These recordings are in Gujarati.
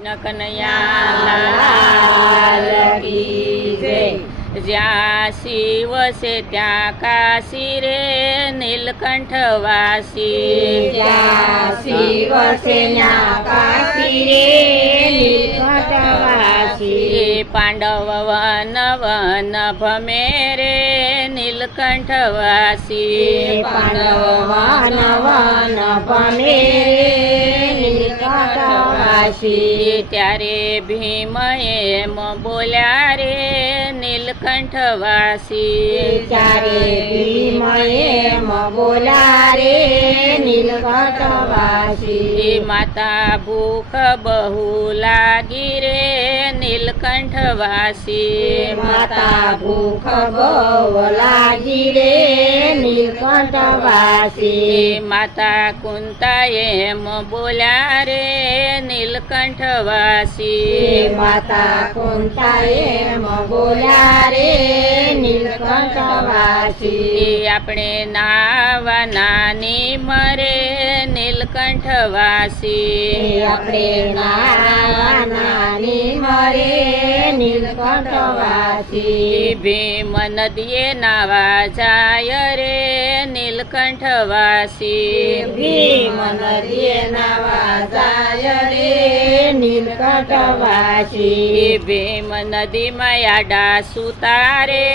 કૃષ્ણ કનૈયા લાલ કી જય। જ્યાં શિવ છે ત્યાં કાશી રે નીલકંઠવાસી। જ્યાં શિવ છે ત્યાં કાશી રે નીલકંઠવાસી। પાંડવ વન વન ભમે રે નીલકંઠવાસી। પાંડવ વન વન ભમે રે નીલકંઠવાસી। ત્યારે ભીમ એમ બોલ્યા રે નીલકંઠવાસી। ત્યારે ભીમ એમ બોલ્યા રે નીલકંઠવાસી। માતા ભૂખ બહુ લાગી રે નીલકંઠવાસી। માતા ભૂખ બહુ લાગી રે નીલકંઠવાસી। માતા કુંતા એમ બોલ્યા રે નીલકંઠવાસી। માતા કુંતા એમ બોલ્યા રે નીલકંઠવાસી। આપણે નાવા નાની મરે નીલકંઠવાસી। આપણે નાની મરે નીલકંઠવાસી। ભીમ નદીએ નાવા જાય રે નીલકંઠવાસી। ભીમ નદીએ નાવા જાય રે નીલકંઠવાસી। ભીમ નદીમાં આડા સુતારે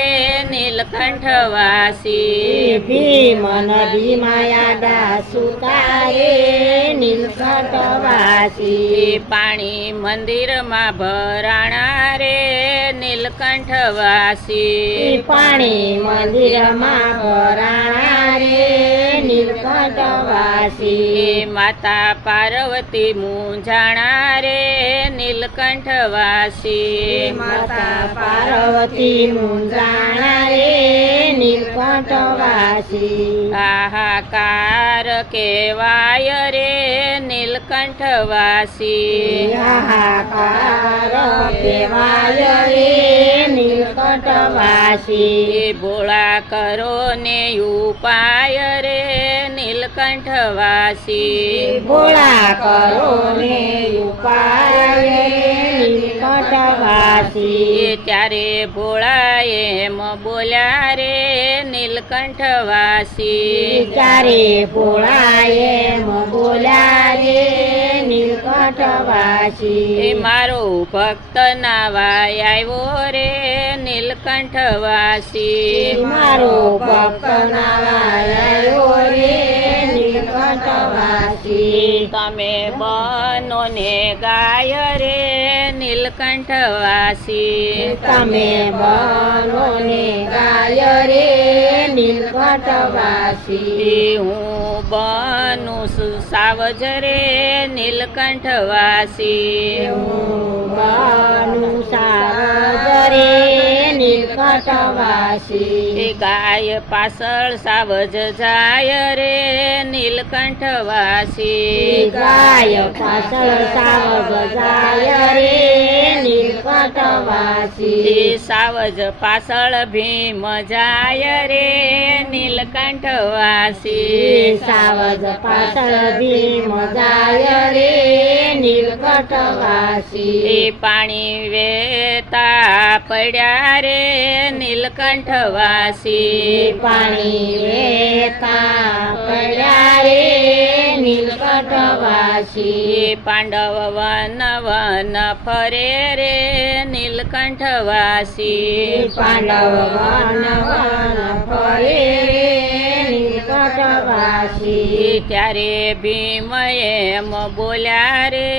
નીલકંઠવાસી। ભીમ નદીમાં આડા સુતારે નીલકંઠવાસી। પાણી મંદિરમાં ભરાણા રે નીલકંઠવાસી। પાણી મંદિરમાં ભરાણા રે નીલકંઠવાસી। માતા પાર્વતી મૂંઝાણા રે નીલકંઠવાસી। માતા પાર્વતી મૂંઝાણા રે નીલકંઠવાસી। હાહાકાર કેવાય રે નીલકંઠવાસી। હાહાકાર કેવાય રે નીલકંઠવાસી। ભોળા કરો ને ઉપાય રે નીલકંઠવાસી। ભોળા કરો ને ઉપાય રે નીલકંઠવાસી। ત્યારે ભોળા એમ બોલ્યા રે નીલકંઠવાસી। ત્યારે ભોળા એમ બોલ્યા રે નીલકંઠવાસી। મારો ભક્ત નાવા આવ્યો રે નીલકંઠવાસી। મારો ભક્ત નાવા આવ્યો રે નીલકંઠવાસી। તમે બનો ને ગાય રે નીલકંઠવાસી। તમે બનો ને ગાય રે નીલકંઠવાસી। હું બનું સાવજ રે નીલકંઠવાસી। હું બનું સાવજ રે નીલકંઠવાસી। ગાય પાછળ સાવજ જાય રે નીલકંઠવાસી। ગાય પાછળ સાવજ જાય રે નીલકંઠવાસી। સાવજ પાછળ ભીમ જાય રે નીલકંઠવાસી। સાવજ પાછળ ભીમ જાય રે નીલકંઠવાસી। પાણી વેતા પડ્યા રે નીલકંઠવાસી। પાણી વેતા પડ્યા રે નીલકંઠવાસી। પાંડવ વન વન ફરે રે નીલકંઠવાસી। પાંડવ વન વન ફરે રે નીલકંઠવાસી। ત્યારે ભીમ એમ બોલ્યા રે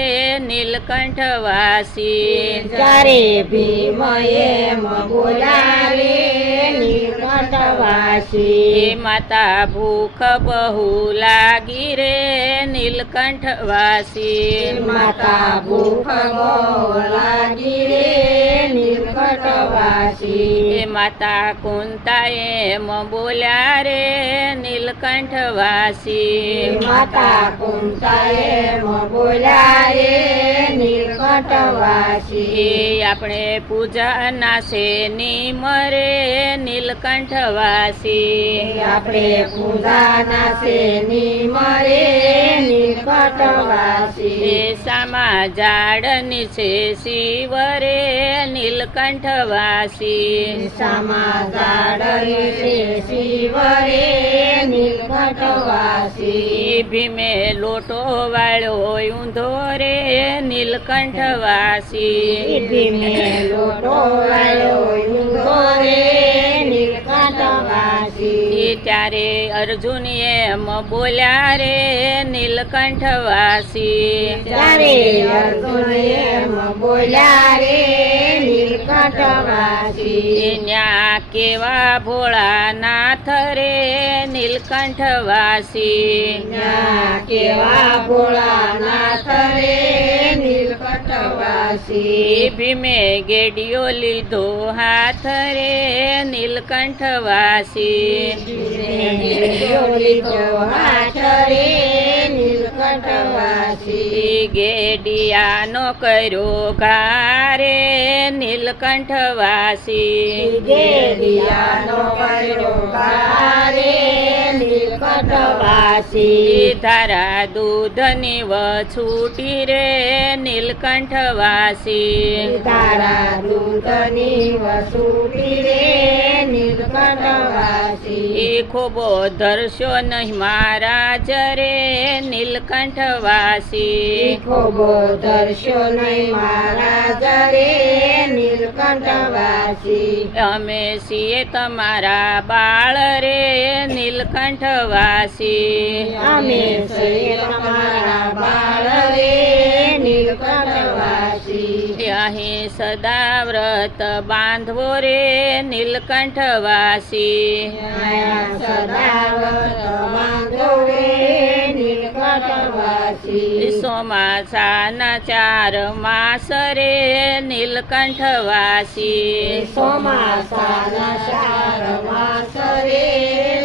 નીલકંઠવાસી। ત્યારે ભીમ એમ બોલ્યા રે નીલકંઠવાસી। માતા ભૂખ બહુ લાગી રે નીલકંઠવાસી। માતા ભૂખ બહુ લાગી રે નીલકંઠવાસી। માતા કુંતા એમ બોલ્યા રે નીલકંઠવાસી। માતા કુંતા એમ બોલ્યા રે નીલકંઠવાસી। નીલકંઠવાસી આપણે પૂજા નાશે નિમરે નીલકંઠવાસી આપણે પૂજાના છે નિમરે નીલકંઠવાસી સામા ઝાડની છે શિવરે નીલકંઠવાસી સામા ઝાડની છે શિવરે નીલકંઠવાસી ભીમે લોટો વાળ્યો ઊંધો રે નીલકંઠવાસી ભીમે લોટો વાળ્યો ઊંધો રે નીલકંઠવાસી ત્યારે અર્જુન એમ બોલ્યા રે નીલકંઠવાસી ત્યારે અર્જુન એમ બોલ્યા રે નીલકંઠવાસી ન્યા કેવા ભોળાનાથ રે નીલકંઠવાસી ના કેવા ભોળાનાથ રે નીલકંઠવાસી ભીમે ગેડિયો લીધો હાથ રે નીલકંઠવાસી લીધો હાથ રે નીલકંઠવાસી ગેડિયાનો કર્યો ઘારે નીલકંઠવાસી ગેડિયાનો કર્યો કારે નીલકંઠવાસી ધારા દૂધની વછૂટી રે નીલકંઠવાસી તારા દૂધની વસૂટી રે નીલકંઠવાસી ખોબો ધરશો નહીં મહારાજ રે નીલકંઠવાસી ખોબો ધરશો નહીં મહારાજ રે નીલકંઠવાસી અમે છીએ તમારા બાળ રે નીલકંઠવાસી અમે છીએ તમારા બાળ રે નીલકંઠવાસી અહીં સદા વ્રત બાંધવો રે નીલકંઠવાસી સદાવત બાંધો રે નીલકંઠવાસી ચોમાસાના 4 માસ રે નીલકંઠવાસી ચોમાસાના 4 માસ રે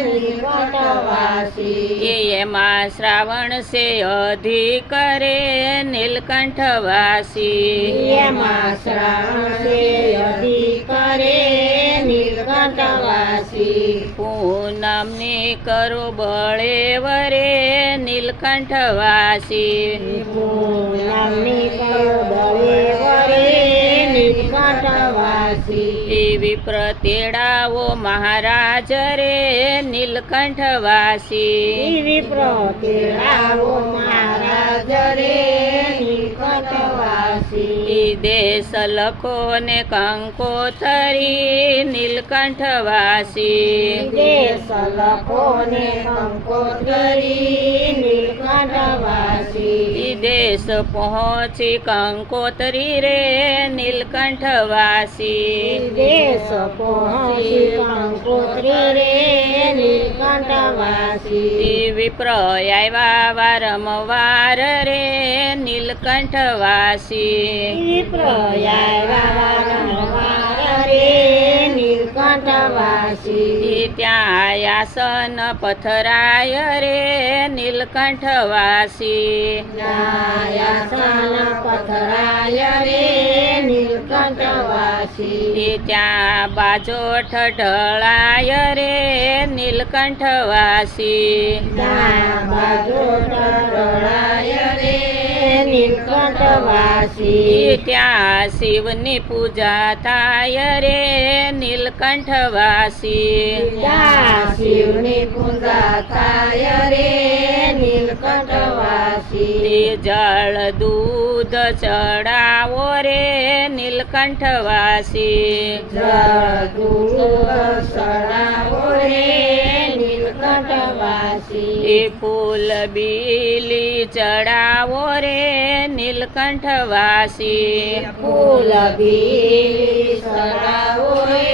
નીલકંઠવાસી એમાં શ્રાવણ છે અધિક રે નીલકંઠવાસી એમાં શ્રાવણ છે અધિક રે નીલકંઠવાસી પૂનમની કરો બળે વરે નીલકંઠવાસી પૂનમની કરબળે વરે નીલકંઠવાસી વિપ્ર તેડાવો મહારાજ રે નીલકંઠવાસી વિપ્ર તેડાવો મહારાજ રે નીલકંઠવાસી દેશ લખો ને કંકોતરી નીલકંઠવાસી દેશ લખો ને કંકોત્રી નીલકંઠવાસી દેશ પહોંચી કંકોતરી રે નીલકંઠવાસી દેશ પહોંચી કંકોત્રી રે નીલકંઠવાસી વિપ્ર આવ્યા વારંવાર રે નીલકંઠવાસી વિપ્ર વારંવાર રે નીલકંઠવાસી ત્યાં આસન પથરાય રે નીલકંઠવાસી નાયાસન પથરાય રે નીલકંઠવાસી ત્યાં બાજો ઠઠળાય રે નીલકંઠવાસી બાજુ ટળાય રે નીલકંઠવાસી ત્યાં શિવની પૂજા થાય રે નીલકંઠવાસી શિવની પૂજા થાય રે નીલકંઠવાસી જળ દૂધ ચડાવો રે નીલકંઠવાસી દૂધ ચડાવો રે નીલકંઠવાસી ફૂલ બીલી ચડાવો રે નીલકંઠવાસી ફૂલ બીલી ચડાવો રે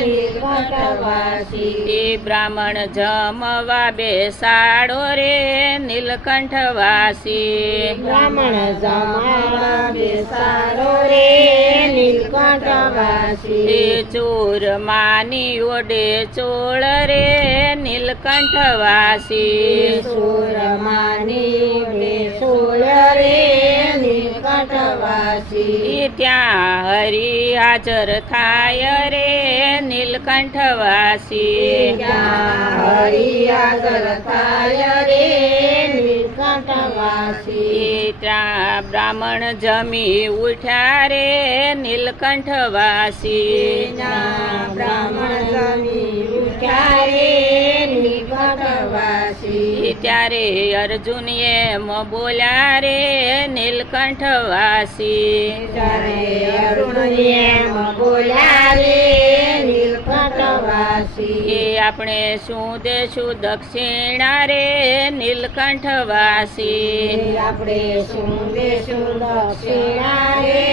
નીલકંઠવાસી બ્રાહ્મણ જમવા બેસાડો રે નીલકંઠવાસી બ્રાહ્મણ જમાડા બેસાડો રે નીલકંઠ નીલકંઠવાસી ચૂરમાની ઓડે ચોળ રે નીલકંઠવાસી સુરમાની ઉડે સોળ રે નીલકંઠવાસી ત્યાં હરી હાજર થાય રે નીલકંઠવાસી ત્યાં હરિ હાજર થાય રે નીલકંઠવાસી ત્યાં બ્રાહ્મણ જમી ઉઠ્યા રે નીલકંઠવાસી ત્યાં બ્રાહ્મણ જમી ઉઠ્યા રે નીલકંઠવાસી ત્યારે અર્જુન એમ બોલ્યા રે નીલકંઠવાસી ત્યારે અરુણ એમ બોલ્યા રે નીલકંઠવાસી આપણે શું દેશું દક્ષિણા રે નીલકંઠવાસી આપણે શું દેશું દક્ષિણા રે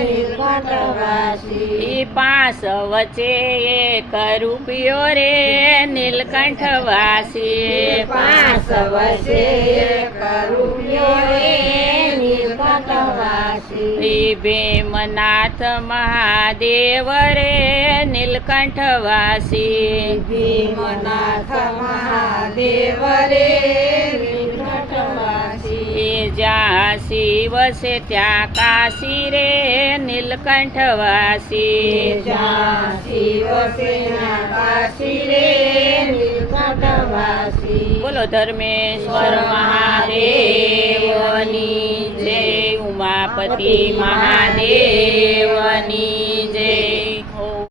નીલકંઠવાસી પાંચ વચ્ચે એક રૂપિયો રે નીલકંઠવાસી પાંચ વર્ષે એક રૂપિયો રે નીલકંઠવાસી ભીમનાથ મહાદેવ રે નીલકંઠવાસી ભીમનાથ મહાદેવ રે નીલકંઠવાસી જ્યાં શિવ છે ત્યાં કાશી રે નીલકંઠવાસી જ્યાં શિવ સેના કાશી રે નીલકંઠવાસી બોલો ધર્મેશ્વર મહાદેવની જય ઉમાપતિ મહાદેવની જય